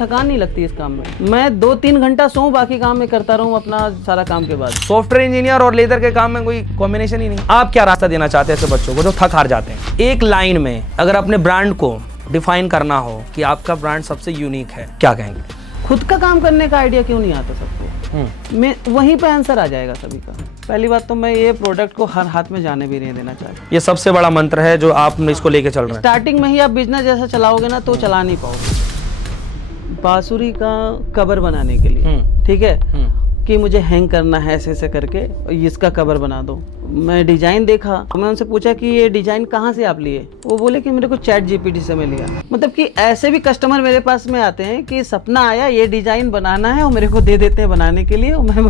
थकान नहीं लगती इस काम में। मैं 2-3 घंटा सोऊं, बाकी काम मैं करता रहूं अपना सारा काम के बाद। सॉफ्टवेयर इंजीनियर और लेदर के काम में कोई कॉम्बिनेशन ही नहीं। आप क्या रास्ता देना चाहते हैं ऐसे बच्चों को जो थक हार जाते हैं? एक लाइन में अगर अपने ब्रांड को डिफाइन करना हो कि आपका ब्रांड सबसे यूनिक है, क्या कहेंगे? खुद का काम करने का आइडिया क्यों नहीं आता सबको? मैं वहीं पे आंसर आ जाएगा सभी का। पहली बात तो मैं ये प्रोडक्ट को हर हाथ में जाने भी नहीं देना चाहता। ये सबसे बड़ा मंत्र है जो आप इसको लेके चल रहे हैं। स्टार्टिंग में ही आप बिजनेस जैसा चलाओगे ना तो चला नहीं पाओगे। बांसुरी का कवर बनाने के लिए, ठीक है, कि मुझे हैंग करना है ऐसे ऐसे करके, इसका कवर बना दो। मैं डिजाइन देखा, मैं उनसे पूछा कि ये डिजाइन कहाँ से आप लिए? वो बोले कि मेरे को चैट जीपीटी से मैं लिया। मतलब कि ऐसे भी कस्टमर मेरे पास में आते हैं कि सपना आया ये डिजाइन बनाना है और मेरे को दे देते हैं बनाने के लिए। मैं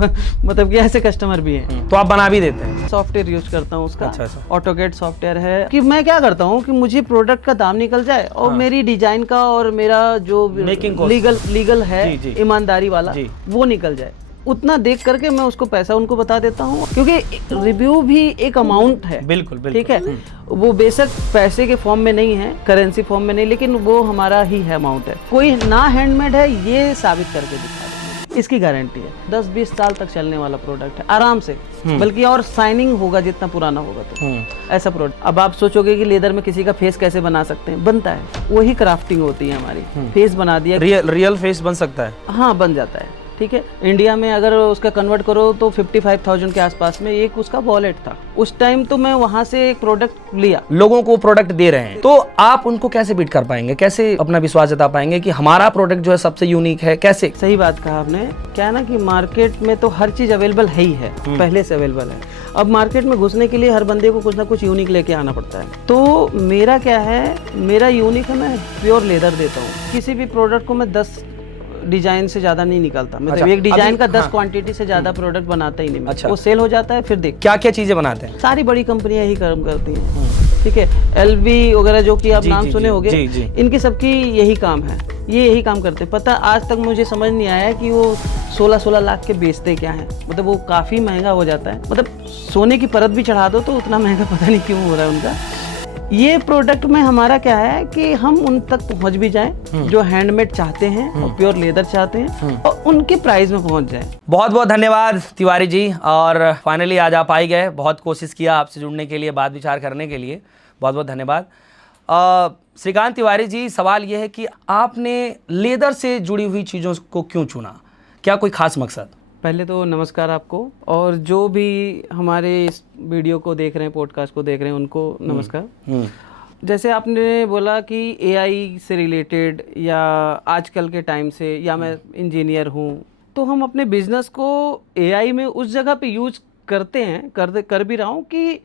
मतलब कि ऐसे कस्टमर भी हैं। तो आप बना भी देते हैं? सॉफ्टवेयर यूज करता हूँ उसका। अच्छा। ऑटोकेड सॉफ्टवेयर है। कि मैं क्या करता हूँ कि मुझे प्रोडक्ट का दाम निकल जाए और मेरी डिजाइन का और मेरा जो लीगल है, ईमानदारी वाला, वो निकल जाए। उतना देख करके मैं उसको पैसा उनको बता देता हूँ, क्योंकि रिव्यू भी एक अमाउंट है। बिल्कुल। ठीक है, वो बेशक पैसे के फॉर्म में नहीं है, करेंसी फॉर्म में नहीं, लेकिन वो हमारा ही है, अमाउंट है। कोई ना हैंडमेड है ये साबित करके दिखा देंगे, इसकी गारंटी है। 10-20 साल तक चलने वाला प्रोडक्ट है आराम से, बल्कि और शाइनिंग होगा जितना पुराना होगा तो ऐसा प्रोडक्ट। अब आप सोचोगे कि लेदर में किसी का फेस कैसे बना सकते हैं? बनता है, वही क्राफ्टिंग होती है हमारी। फेस बना दिया, रियल फेस बन सकता है। हाँ, बन जाता है। ठीक है, इंडिया में अगर उसका कन्वर्ट करो तो 55,000 के आसपास में एक उसका वॉलेट था उस टाइम। तो मैं वहां से एक प्रोडक्ट लिया, लोगों को प्रोडक्ट दे रहे हैं, तो आप उनको कैसे बीट कर पाएंगे? कैसे अपना विश्वास जता पाएंगे कि हमारा प्रोडक्ट जो है सबसे यूनिक है? कैसे? सही बात कहा आपने। क्या है ना कि मार्केट में तो हर चीज अवेलेबल है ही है, पहले से अवेलेबल है। अब मार्केट में घुसने के लिए हर बंदे को कुछ ना कुछ यूनिक लेके आना पड़ता है। तो मेरा क्या है, मेरा यूनिक है, मैं प्योर लेदर देता हूँ। किसी भी प्रोडक्ट को मैं 10 डिजाइन से ज्यादा नहीं निकालता। मतलब एक डिजाइन का 10 क्वांटिटी से ज्यादा प्रोडक्ट बनाता ही नहीं मैं। वो सेल हो जाता है। फिर देख क्या क्या चीजें बनाते हैं? सारी बड़ी कंपनियां ही काम करती हैं। ठीक है, LV वगैरह जो कि आप नाम सुने होंगे, इनकी सबकी यही काम है, ये यही काम करते हैं। पता आज तक मुझे समझ नहीं आया कि वो 16-16 लाख के बेचते क्या है। मतलब वो काफी महंगा हो जाता है। मतलब सोने की परत भी चढ़ा दो तो उतना महंगा पता नहीं क्यों हो रहा है उनका। ये प्रोडक्ट में हमारा क्या है कि हम उन तक पहुंच भी जाएं जो हैंडमेड चाहते हैं और प्योर लेदर चाहते हैं, और उनके प्राइस में पहुंच जाएं। बहुत बहुत धन्यवाद तिवारी जी, और फाइनली आज आप आ गए। बहुत कोशिश किया आपसे जुड़ने के लिए, बात विचार करने के लिए। बहुत बहुत धन्यवाद। श्रीकांत तिवारी जी, सवाल यह है कि आपने लेदर से जुड़ी हुई चीज़ों को क्यों चुना? क्या कोई खास मकसद? पहले तो नमस्कार आपको, और जो भी हमारे इस वीडियो को देख रहे हैं, पॉडकास्ट को देख रहे हैं, उनको नमस्कार। जैसे आपने बोला कि AI से रिलेटेड या आजकल के टाइम से, या मैं इंजीनियर हूँ, तो हम अपने बिजनेस को AI में उस जगह पे यूज करते हैं, कर भी रहा हूँ कि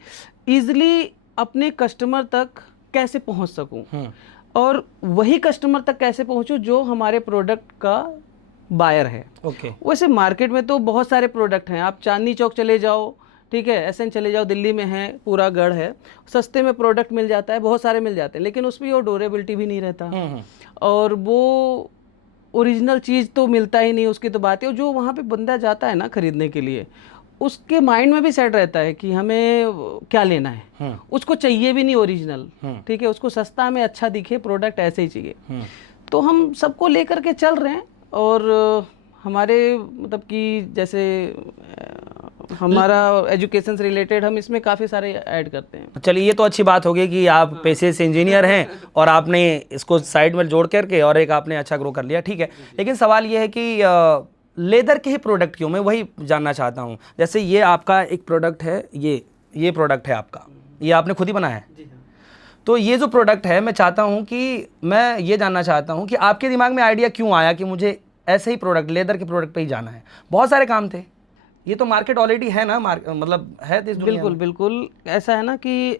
ईजिली अपने कस्टमर तक कैसे पहुँच सकूँ, और वही कस्टमर तक कैसे पहुँचूँ जो हमारे प्रोडक्ट का बायर है। वैसे मार्केट में तो बहुत सारे प्रोडक्ट हैं। आप चांदनी चौक चले जाओ, ठीक है, SN चले जाओ, दिल्ली में है, पूरा गढ़ है, सस्ते में प्रोडक्ट मिल जाता है, बहुत सारे मिल जाते हैं, लेकिन उसमें वो ड्यूरेबिलिटी भी नहीं रहता, और वो ओरिजिनल चीज़ तो मिलता ही नहीं। उसकी तो बात है, जो वहाँ पे बंदा जाता है ना खरीदने के लिए, उसके माइंड में भी सेट रहता है कि हमें क्या लेना है। उसको चाहिए भी नहीं ओरिजिनल, ठीक है, उसको सस्ता में अच्छा दिखे प्रोडक्ट, ऐसे ही चाहिए। तो हम सबको लेकर के चल रहे हैं, और हमारे मतलब कि जैसे हमारा एजुकेशन से रिलेटेड, हम इसमें काफ़ी सारे ऐड करते हैं। चलिए, ये तो अच्छी बात हो गई कि आप पैसे से इंजीनियर हैं और आपने इसको साइड में जोड़ करके और एक आपने अच्छा ग्रो कर लिया, ठीक है। लेकिन सवाल ये है कि लेदर के ही प्रोडक्ट क्यों, मैं वही जानना चाहता हूँ। जैसे ये आपका एक प्रोडक्ट है, ये प्रोडक्ट है आपका, ये आपने खुद ही बनाया है? तो ये जो प्रोडक्ट है, मैं चाहता हूँ कि मैं ये जानना चाहता हूँ कि आपके दिमाग में आइडिया क्यों आया कि मुझे ऐसे ही प्रोडक्ट, लेदर के प्रोडक्ट पे ही जाना है? बहुत सारे काम थे, ये तो मार्केट ऑलरेडी है ना, मतलब है इस दुनिया में। बिल्कुल ऐसा है ना कि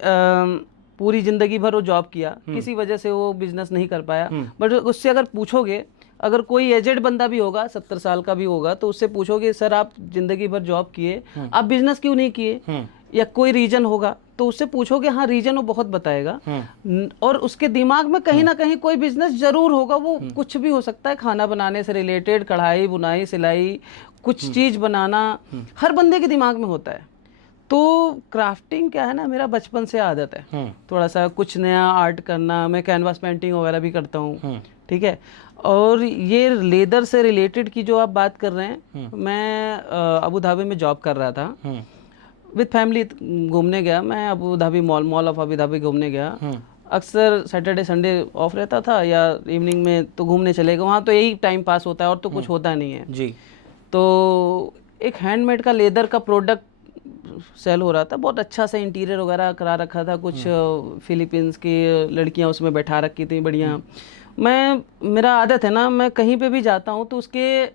पूरी ज़िंदगी भर वो जॉब किया, किसी वजह से वो बिजनेस नहीं कर पाया। बट उससे अगर पूछोगे, अगर कोई एजेड बंदा भी होगा, 70 साल का भी होगा, तो उससे पूछोगे सर आप जिंदगी भर जॉब किए, आप बिजनेस क्यों नहीं किए, या कोई रीजन होगा, तो उससे पूछोगे, हाँ रीजन वो बहुत बताएगा। और उसके दिमाग में कहीं ना कहीं कोई बिजनेस जरूर होगा, वो कुछ भी हो सकता है, खाना बनाने से रिलेटेड, कढ़ाई बुनाई सिलाई, कुछ चीज बनाना, हर बंदे के दिमाग में होता है। तो क्राफ्टिंग क्या है ना, मेरा बचपन से आदत है थोड़ा सा कुछ नया आर्ट करना। मैं कैनवास पेंटिंग वगैरह भी करता हूँ, ठीक है। और ये लेदर से रिलेटेड की जो आप बात कर रहे हैं, मैं अबू धाबी में जॉब कर रहा था, विद फैमिली घूमने गया मैं Abu Dhabi mall of Abu Dhabi घूमने गया। अक्सर सैटरडे संडे ऑफ रहता था या इवनिंग में तो घूमने चले गए, वहाँ तो यही टाइम पास होता है और तो कुछ होता नहीं है जी। तो एक हैंडमेड का लेदर का प्रोडक्ट सेल हो रहा था, बहुत अच्छा सा इंटीरियर वगैरह करा रखा था, कुछ फिलीपींस की लड़कियां उसमें बैठा रखी थी बढ़िया। मेरा आदत है ना, मैं कहीं पे भी जाता हूँ तो उसके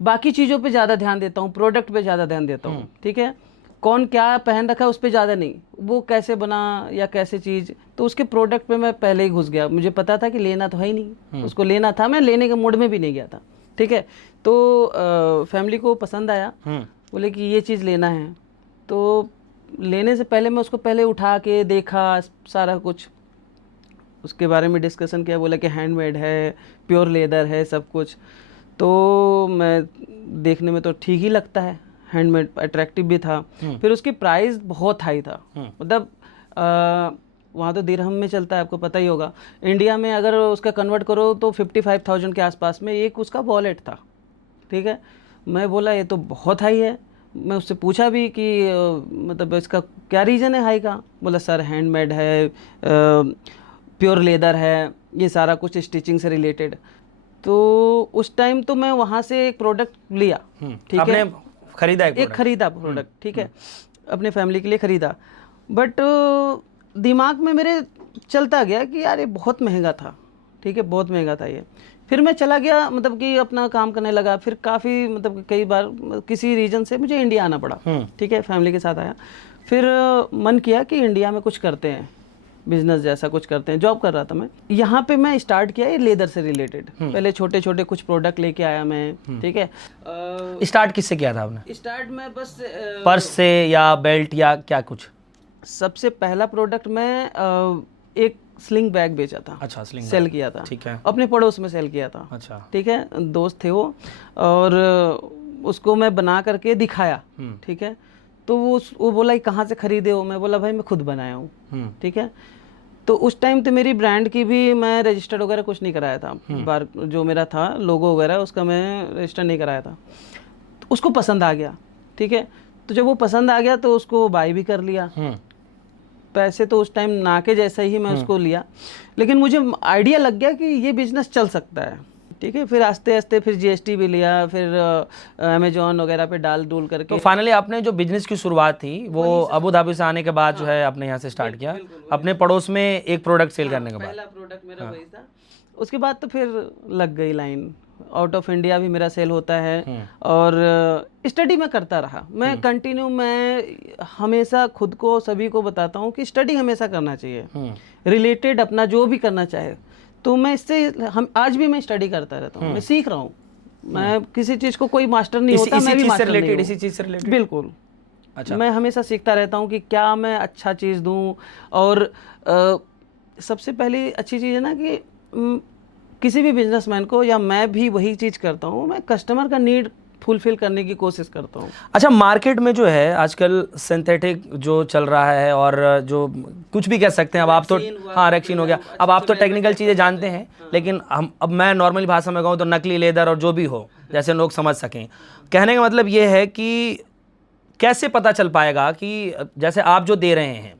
बाकी चीज़ों पे ज़्यादा ध्यान देता हूँ, प्रोडक्ट पे ज़्यादा ध्यान देता हूँ, ठीक है। कौन क्या पहन रखा है उस पर ज़्यादा नहीं, वो कैसे बना या कैसे चीज़, तो उसके प्रोडक्ट पे मैं पहले ही घुस गया। मुझे पता था कि लेना तो है ही नहीं, उसको लेना था, मैं लेने के मूड में भी नहीं गया था, ठीक है। तो फैमिली को पसंद आया, बोले कि ये चीज़ लेना है, तो लेने से पहले मैं उसको पहले उठा के देखा सारा कुछ, उसके बारे में डिस्कशन किया, बोला कि हैंडमेड है, प्योर लेदर है सब कुछ। तो मैं देखने में तो ठीक ही लगता है, हैंडमेड अट्रैक्टिव भी था। फिर उसकी प्राइस बहुत हाई था, मतलब वहाँ तो दिरहम में चलता है, आपको पता ही होगा। इंडिया में अगर उसका कन्वर्ट करो तो 55,000 के आसपास में एक उसका वॉलेट था, ठीक है। मैं बोला ये तो बहुत हाई है। मैं उससे पूछा भी कि मतलब इसका क्या रीज़न है हाई का। बोला सर हैंडमेड है, प्योर लेदर है, ये सारा कुछ स्टिचिंग से रिलेटेड। तो उस टाइम तो मैं वहाँ से एक प्रोडक्ट लिया, ठीक है, खरीदा एक खरीदा प्रोडक्ट, ठीक है, अपने फैमिली के लिए खरीदा। बट दिमाग में मेरे चलता गया कि यार ये बहुत महंगा था, ठीक है, बहुत महंगा था ये। फिर मैं चला गया, मतलब कि अपना काम करने लगा। फिर काफ़ी मतलब कई बार किसी रीज़न से मुझे इंडिया आना पड़ा, ठीक है, फैमिली के साथ आया। फिर मन किया कि इंडिया में कुछ करते हैं, बिजनेस जैसा कुछ करते हैं। जॉब कर रहा था मैं, यहाँ पे मैं स्टार्ट किया ये लेदर से रिलेटेड। पहले छोटे छोटे कुछ प्रोडक्ट लेके आया मैं, ठीक है। स्टार्ट किससे किया था आपने? स्टार्ट में बस पर्स से या बेल्ट या क्या कुछ? सबसे पहला प्रोडक्ट मैं एक स्लिंग बैग बेचा था। अच्छा, स्लिंग सेल किया था, ठीक है, अपने पड़ोस में सेल किया था। अच्छा, ठीक है, दोस्त थे वो, और उसको मैं बना करके दिखाया, ठीक है। तो वो बोला कहाँ से खरीदे हो? मैं बोला भाई मैं खुद बनाया हूँ, ठीक है। तो उस टाइम तो मेरी ब्रांड की भी मैं रजिस्टर्ड वगैरह कुछ नहीं कराया था, बार जो मेरा था लोगो वगैरह उसका मैं रजिस्टर नहीं कराया था। तो उसको पसंद आ गया, ठीक है। तो जब वो पसंद आ गया तो उसको बाय भी कर लिया। पैसे तो उस टाइम ना के जैसा ही मैं उसको लिया, लेकिन मुझे आइडिया लग गया कि ये बिजनेस चल सकता है, ठीक है। फिर आस्ते आस्ते फिर जीएसटी भी लिया, फिर अमेजोन वगैरह पे डाल डूल करके। तो फाइनली आपने जो बिजनेस की शुरुआत थी वो अबू धाबी से आने के बाद जो है आपने यहाँ से स्टार्ट किया, अपने पड़ोस में एक प्रोडक्ट सेल करने के बाद। पहला प्रोडक्ट मेरा वही था। उसके बाद तो फिर लग गई लाइन, आउट ऑफ इंडिया भी मेरा सेल होता है। और स्टडी मैं करता रहा, मैं कंटिन्यू, मैं हमेशा खुद को सभी को बताता हूँ कि स्टडी हमेशा करना चाहिए, रिलेटेड अपना जो भी करना चाहे। तो मैं इससे आज भी मैं स्टडी करता रहता हूँ, मैं सीख रहा हूँ। मैं किसी चीज़ को कोई मास्टर नहीं होता, मैं भी मास्टर नहीं हूँ। इसी चीज़ से रिलेटेड बिल्कुल। अच्छा, मैं हमेशा सीखता रहता हूँ कि क्या मैं अच्छा चीज़ दूँ। और सबसे पहली अच्छी चीज़ है ना कि किसी भी बिजनेसमैन को, या मैं भी वही चीज़ करता हूँ, मैं कस्टमर का नीड फुलफिल करने की कोशिश करता हूँ। अच्छा, मार्केट में जो है आजकल सिंथेटिक जो चल रहा है, और जो कुछ भी कह सकते हैं, अब आप तो, हाँ, रैक्सीन हो गया, अब आप तो टेक्निकल चीज़ें जानते हैं, लेकिन अब मैं नॉर्मली भाषा में कहूँ तो नकली लेदर और जो भी हो, जैसे लोग समझ सकें। कहने का मतलब ये है कि कैसे पता चल पाएगा कि जैसे आप जो दे रहे हैं,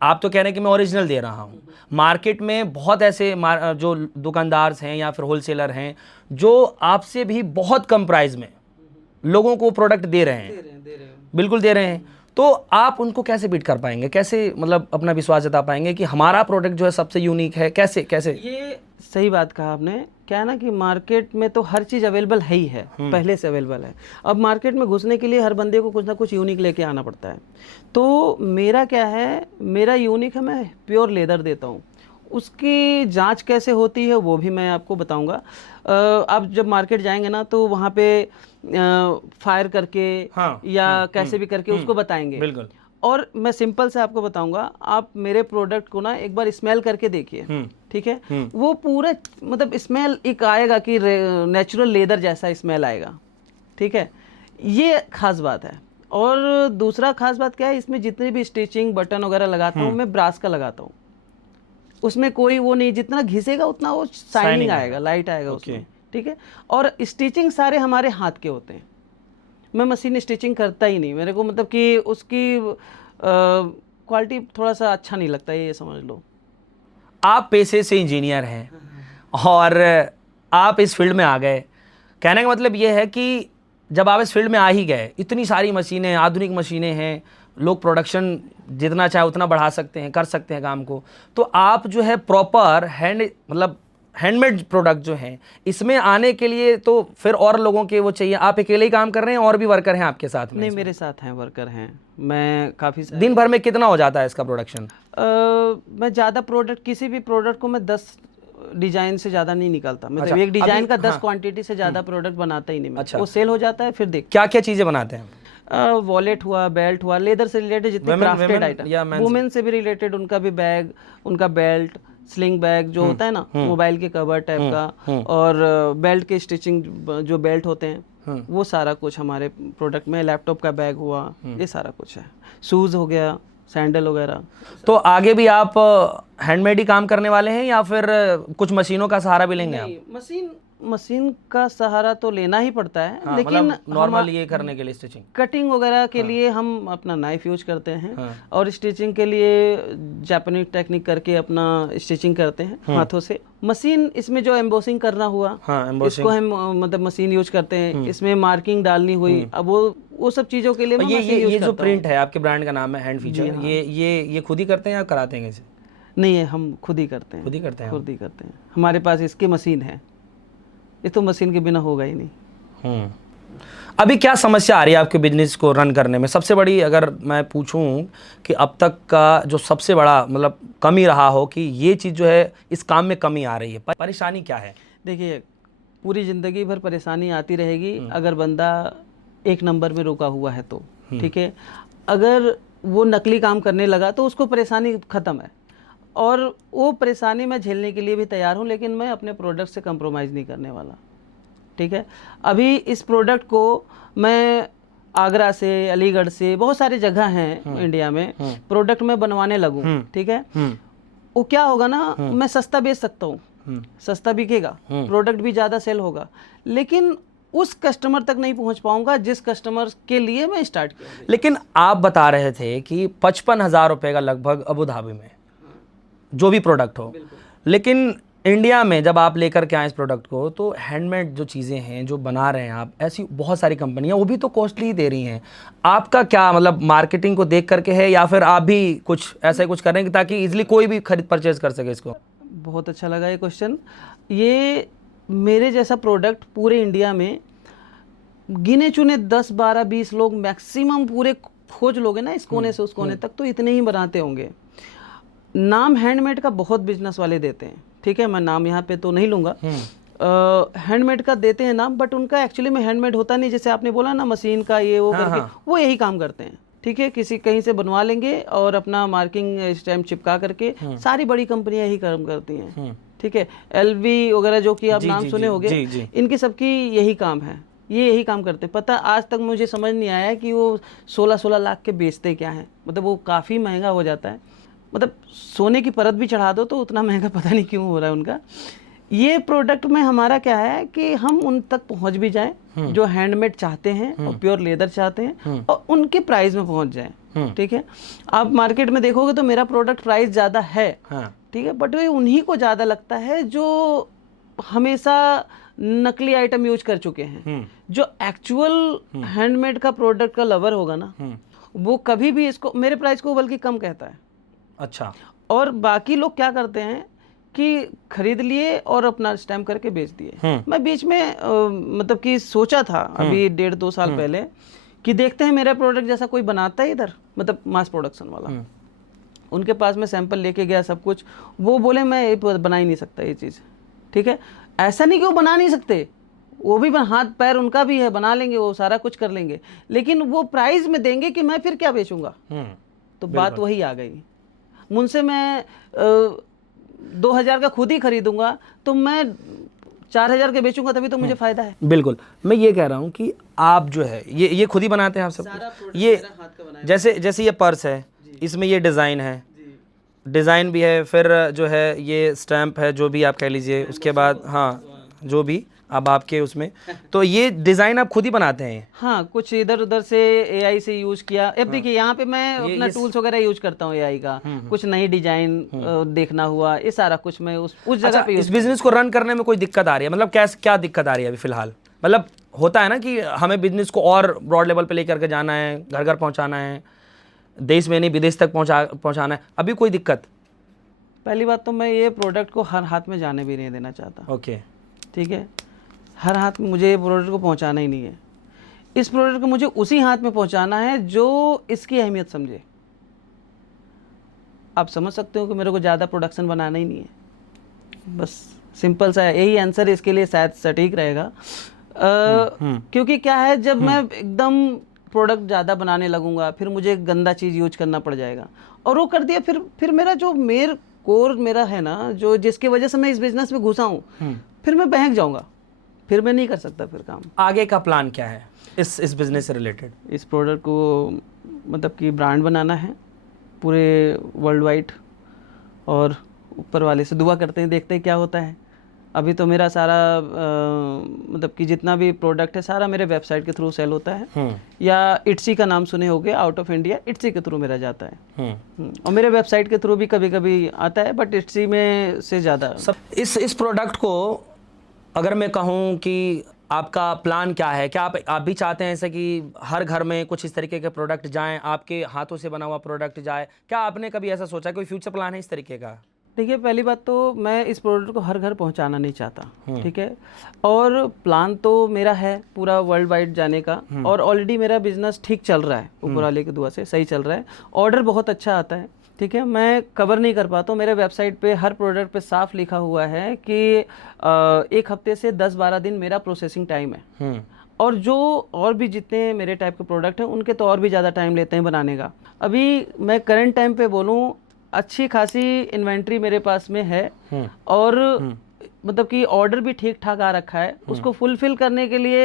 आप तो कह रहे हैं कि मैं ओरिजिनल दे रहा हूँ, मार्केट में बहुत ऐसे जो दुकानदार हैं या फिर होलसेलर हैं जो आपसे भी बहुत कम प्राइस में लोगों को प्रोडक्ट दे रहे हैं, बिल्कुल दे रहे हैं। तो आप उनको कैसे बीट कर पाएंगे, कैसे मतलब अपना विश्वास जता पाएंगे कि हमारा प्रोडक्ट जो है सबसे यूनिक है? कैसे कैसे? ये सही बात कहा आपने। क्या है ना कि मार्केट में तो हर चीज़ अवेलेबल है ही है, पहले से अवेलेबल है। अब मार्केट में घुसने के लिए हर बंदे को कुछ ना कुछ यूनिक लेके आना पड़ता है। तो मेरा क्या है, मेरा यूनिक है, मैं प्योर लेदर देता हूँ। उसकी जांच कैसे होती है वो भी मैं आपको बताऊंगा। आप जब मार्केट जाएंगे ना तो वहाँ पे फायर करके, हाँ, या कैसे भी करके उसको बताएंगे। बिल्कुल। और मैं सिंपल से आपको बताऊंगा, आप मेरे प्रोडक्ट को ना एक बार स्मेल करके देखिए, ठीक है। वो पूरा मतलब स्मेल एक आएगा कि नेचुरल लेदर जैसा स्मेल आएगा, ठीक है। ये खास बात है। और दूसरा खास बात क्या है, इसमें जितनी भी स्टिचिंग बटन वगैरह लगाता हूँ मैं ब्रास का लगाता हूँ, उसमें कोई वो नहीं, जितना घिसेगा उतना वो शाइनिंग आएगा, लाइट आएगा उसमें, ठीक है। और स्टिचिंग सारे हमारे हाथ के होते हैं, मैं मशीन स्टिचिंग करता ही नहीं, मेरे को मतलब कि उसकी क्वालिटी थोड़ा सा अच्छा नहीं लगता, ये समझ लो। आप पेशे से इंजीनियर हैं और आप इस फील्ड में आ गए, कहने का मतलब ये है कि जब आप इस फील्ड में आ ही गए, इतनी सारी मशीनें, आधुनिक मशीनें हैं, लोग प्रोडक्शन जितना चाहे उतना बढ़ा सकते हैं, कर सकते हैं काम को, तो आप जो है प्रॉपर हैंडमेड प्रोडक्ट जो हैं इसमें आने के लिए तो फिर और लोगों के वो चाहिए। आप अकेले ही काम कर रहे हैं और भी वर्कर हैं आपके साथ में? नहीं, मेरे साथ हैं, वर्कर हैं, मैं काफ़ी दिन भर में कितना हो जाता है इसका प्रोडक्शन? मैं ज़्यादा प्रोडक्ट, किसी भी प्रोडक्ट को मैं 10 डिजाइन से ज़्यादा नहीं निकालता, मतलब एक डिजाइन का 10 क्वांटिटी से ज़्यादा प्रोडक्ट बनाता ही नहीं मैं। अच्छा। वो सेल हो जाता है, फिर देख क्या क्या चीज़ें बनाते हैं? वॉलेट हुआ, बेल्ट हुआ, लेदर से रिलेटेड जितने क्राफ्टेड आइटम, वुमेन से भी रिलेटेड, उनका भी बैग, उनका बेल्ट, स्लिंग बैग जो होता है ना, मोबाइल के कवर टाइप का, और बेल्ट के स्टिचिंग जो बेल्ट होते हैं, वो सारा कुछ हमारे प्रोडक्ट में, लैपटॉप का बैग हुआ, ये सारा कुछ है, शूज़ हो गया, सैंडल वगैरह। तो आगे भी आप हैंडमेड ही काम करने वाले हैं या फिर कुछ मशीनों का सहारा भी लेंगे आप? मशीन का सहारा तो लेना ही पड़ता है, हाँ, लेकिन नॉर्मल ये करने के लिए स्टिचिंग, कटिंग वगैरह के लिए हम अपना नाइफ यूज करते हैं, और स्टिचिंग के लिए जापानीज टेक्निक करके अपना स्टिचिंग करते हैं हाथों से। मशीन, इसमें जो एम्बोसिंग करना हुआ, इसको हम मतलब मशीन यूज करते हैं, इसमें मार्किंग डालनी हुई, अब वो सब चीज़ों के लिए मैं मशीन यूज ये करता जो प्रिंट है, आपके ब्रांड का नाम है हैंड फीचर, ये खुद ही करते हैं या कराते हैं इसे? नहीं है, हम खुद ही करते हैं। खुद ही करते हैं? हमारे पास इसकी मशीन है, ये तो मशीन के बिना होगा ही नहीं। अभी क्या समस्या आ रही है आपके बिजनेस को रन करने में? सबसे बड़ी, अगर मैं पूछूं कि अब तक का जो सबसे बड़ा मतलब कमी रहा हो कि ये चीज़ जो है इस काम में कमी आ रही है, परेशानी क्या है? देखिए, पूरी ज़िंदगी भर परेशानी आती रहेगी अगर बंदा एक नंबर में रुका हुआ है तो, ठीक है। अगर वो नकली काम करने लगा तो उसको परेशानी ख़त्म है, और वो परेशानी मैं झेलने के लिए भी तैयार हूँ, लेकिन मैं अपने प्रोडक्ट से कंप्रोमाइज़ नहीं करने वाला, ठीक है। अभी इस प्रोडक्ट को मैं आगरा से, अलीगढ़ से, बहुत सारी जगह हैं इंडिया में, प्रोडक्ट मैं बनवाने लगूँ, ठीक है। वो क्या होगा ना, मैं सस्ता बेच सकता हूँ, सस्ता बिकेगा, प्रोडक्ट भी ज़्यादा सेल होगा, लेकिन उस कस्टमर तक नहीं पहुंच पाऊंगा जिस कस्टमर के लिए मैं स्टार्ट किया। लेकिन आप बता रहे थे कि 55,000 रुपये का लगभग अबू धाबी में जो भी प्रोडक्ट हो, लेकिन इंडिया में जब आप लेकर के आए इस प्रोडक्ट को, तो हैंडमेड जो चीज़ें हैं जो बना रहे हैं आप, ऐसी बहुत सारी कंपनियां वो भी तो कॉस्टली ही दे रही हैं। आपका क्या मतलब मार्केटिंग को देख करके है या फिर आप भी कुछ ऐसा कुछ करेंगे ताकि इजीली कोई भी खरीद परचेज कर सके इसको? बहुत अच्छा लगा ये क्वेश्चन। ये मेरे जैसा प्रोडक्ट पूरे इंडिया में गिने चुने 10, 12, 20 लोग मैक्सिमम, पूरे खोज लोगे ना इस कोने से उस कोने तक, तो इतने ही बनाते होंगे। नाम हैंडमेड का बहुत बिजनेस वाले देते हैं, ठीक है, मैं नाम यहाँ पे तो नहीं लूँगा, हैंडमेड का देते हैं नाम, बट उनका एक्चुअली में हैंडमेड होता नहीं, जैसे आपने बोला ना मशीन का ये वो करके, वो यही काम करते हैं, ठीक है। किसी कहीं से बनवा लेंगे और अपना मार्किंग स्टैम्प चिपका करके, सारी बड़ी कंपनियां यही काम करती हैं, ठीक है। LV वगैरह जो कि आप नाम सुने होंगे, इनकी सबकी यही काम है, ये यही काम करते हैं। पता आज तक मुझे समझ नहीं आया कि वो 16-16 लाख के बेचते क्या हैं, मतलब वो काफ़ी महंगा हो जाता है, मतलब सोने की परत भी चढ़ा दो तो उतना महंगा पता नहीं क्यों हो रहा है उनका। ये प्रोडक्ट में हमारा क्या है कि हम उन तक पहुंच भी जाएं जो हैंडमेड चाहते हैं और प्योर लेदर चाहते हैं, और उनके प्राइस में पहुंच जाएं, ठीक है। आप मार्केट में देखोगे तो मेरा प्रोडक्ट प्राइस ज़्यादा है, ठीक है, बट वो उन्हीं को ज़्यादा लगता है जो हमेशा नकली आइटम यूज कर चुके हैं। जो एक्चुअल हैंडमेड का प्रोडक्ट का लवर होगा ना, वो कभी भी इसको, मेरे प्राइस को बल्कि कम कहता है। अच्छा। और बाकी लोग क्या करते हैं कि खरीद लिए और अपना स्टैम्प करके बेच दिए। मैं बीच में मतलब कि सोचा था अभी 1.5-2 साल पहले कि देखते हैं मेरा प्रोडक्ट जैसा कोई बनाता है इधर, मतलब मास प्रोडक्शन वाला। उनके पास मैं सैंपल लेके गया सब कुछ, वो बोले मैं ये बना ही नहीं सकता ये चीज़, ठीक है। ऐसा नहीं कि वो बना नहीं सकते, वो भी हाथ पैर उनका भी है, बना लेंगे, वो सारा कुछ कर लेंगे, लेकिन वो प्राइस में देंगे कि मैं फिर क्या बेचूंगा। तो बात वही आ गई, मुझसे मैं 2000 का खुद ही खरीदूंगा तो मैं 4000 के बेचूंगा, तभी तो मुझे फायदा है। बिल्कुल, मैं ये कह रहा हूँ कि आप जो है ये खुद ही बनाते हैं आप सब? ये जैसे ये पर्स है, इसमें ये डिज़ाइन है, डिज़ाइन भी है, फिर जो है ये स्टैम्प है, जो भी आप कह लीजिए, उसके बाद हाँ जो भी अब आपके उसमें, तो ये डिज़ाइन आप खुद ही बनाते हैं? हाँ, कुछ इधर उधर से एआई से यूज किया। अब देखिए यहाँ पे मैं अपना टूल्स वगैरह यूज करता हूँ एआई का। कुछ नई डिजाइन देखना हुआ, ये सारा कुछ मैं उस जगह अच्छा, पे इस बिजनेस को रन करने में कोई दिक्कत आ रही है? मतलब क्या दिक्कत आ रही है अभी फिलहाल? मतलब होता है ना कि हमें बिजनेस को और ब्रॉड लेवल पे लेकर के जाना है, घर घर पहुंचाना है, देश में नहीं विदेश तक पहुंचाना है, अभी कोई दिक्कत? पहली बात तो मैं ये प्रोडक्ट को हर हाथ में जाने भी नहीं देना चाहता। ओके, ठीक है, हर हाथ में मुझे ये प्रोडक्ट को पहुंचाना ही नहीं है। इस प्रोडक्ट को मुझे उसी हाथ में पहुंचाना है जो इसकी अहमियत समझे। आप समझ सकते हो कि मेरे को ज़्यादा प्रोडक्शन बनाना ही नहीं है, बस सिंपल सा यही आंसर इसके लिए शायद सटीक रहेगा। क्योंकि क्या है, जब मैं एकदम प्रोडक्ट ज़्यादा बनाने लगूंगा फिर मुझे गंदा चीज़ यूज करना पड़ जाएगा, और वो कर दिया फिर मेरा जो कोर मेरा है ना, जो जिसकी वजह से मैं इस बिजनेस में घुसा हूँ, फिर मैं बहक जाऊंगा, फिर मैं नहीं कर सकता फिर काम। आगे का प्लान क्या है इस बिजनेस से रिलेटेड? इस प्रोडक्ट को मतलब कि ब्रांड बनाना है पूरे वर्ल्ड वाइड, और ऊपर वाले से दुआ करते हैं, देखते हैं क्या होता है। अभी तो मेरा सारा मतलब कि जितना भी प्रोडक्ट है सारा मेरे वेबसाइट के थ्रू सेल होता है, या इट्सी का नाम सुने होंगे, आउट ऑफ इंडिया इट्सी के थ्रू मेरा जाता है। और मेरे वेबसाइट के थ्रू भी कभी कभी आता है, बट इट्सी में से ज़्यादा। सब इस प्रोडक्ट को अगर मैं कहूँ कि आपका प्लान क्या है, क्या आप भी चाहते हैं ऐसे कि हर घर में कुछ इस तरीके के प्रोडक्ट जाएं, आपके हाथों से बना हुआ प्रोडक्ट जाए? क्या आपने कभी ऐसा सोचा, कोई फ्यूचर प्लान है इस तरीके का? देखिए, पहली बात तो मैं इस प्रोडक्ट को हर घर पहुंचाना नहीं चाहता, ठीक है, और प्लान तो मेरा है पूरा वर्ल्ड वाइड जाने का, और ऑलरेडी मेरा बिजनेस ठीक चल रहा है, ऊपर वाले की दुआ से सही चल रहा है, ऑर्डर बहुत अच्छा आता है, ठीक है। मैं कवर नहीं कर पाता हूँ, मेरे वेबसाइट पे हर प्रोडक्ट पे साफ लिखा हुआ है कि 1 हफ्ते से 10-12 दिन मेरा प्रोसेसिंग टाइम है, और जो और भी जितने मेरे टाइप के प्रोडक्ट हैं उनके तो और भी ज़्यादा टाइम लेते हैं बनाने का। अभी मैं करंट टाइम पे बोलूँ, अच्छी खासी इन्वेंट्री मेरे पास में है, और मतलब कि ऑर्डर भी ठीक ठाक आ रखा है। उसको फुलफिल करने के लिए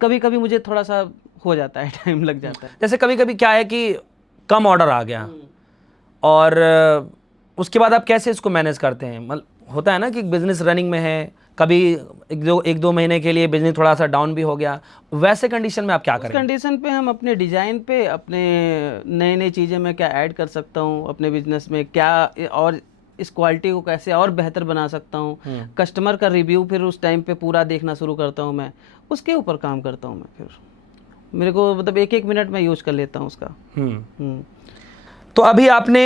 कभी कभी मुझे थोड़ा सा हो जाता है, टाइम लग जाता है। जैसे कभी कभी क्या है कि कम ऑर्डर आ गया, और उसके बाद आप कैसे इसको मैनेज करते हैं? मतलब होता है ना कि बिजनेस रनिंग में है, कभी एक दो महीने के लिए बिजनेस थोड़ा सा डाउन भी हो गया, वैसे कंडीशन में आप क्या करें? कंडीशन पे हम अपने डिज़ाइन पे अपने नए चीज़ें मैं क्या ऐड कर सकता हूँ अपने बिजनेस में, क्या और इस क्वालिटी को कैसे और बेहतर बना सकता हूँ, कस्टमर का रिव्यू फिर उस टाइम पे पूरा देखना शुरू करता हूँ मैं, उसके ऊपर काम करता हूँ मैं। फिर मेरे को मतलब 1-1 मिनट में यूज़ कर लेता हूँ उसका। तो अभी आपने